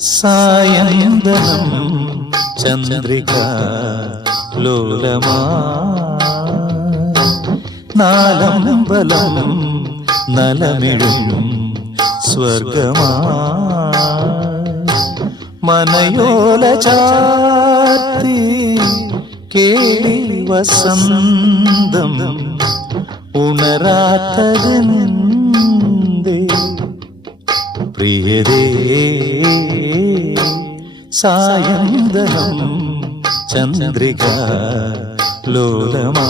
സായന്തനം ചന്ദ്രിക ലോലമാ. നാലമ്പലം നലമിഴും സ്വർഗമാ. മനയോല ചാത്തി കേളി വസന്തം ഉണരാത്തതെന്തേ പ്രിയരേ സായന്തനം ചന്ദ്രിക ലോലമാ.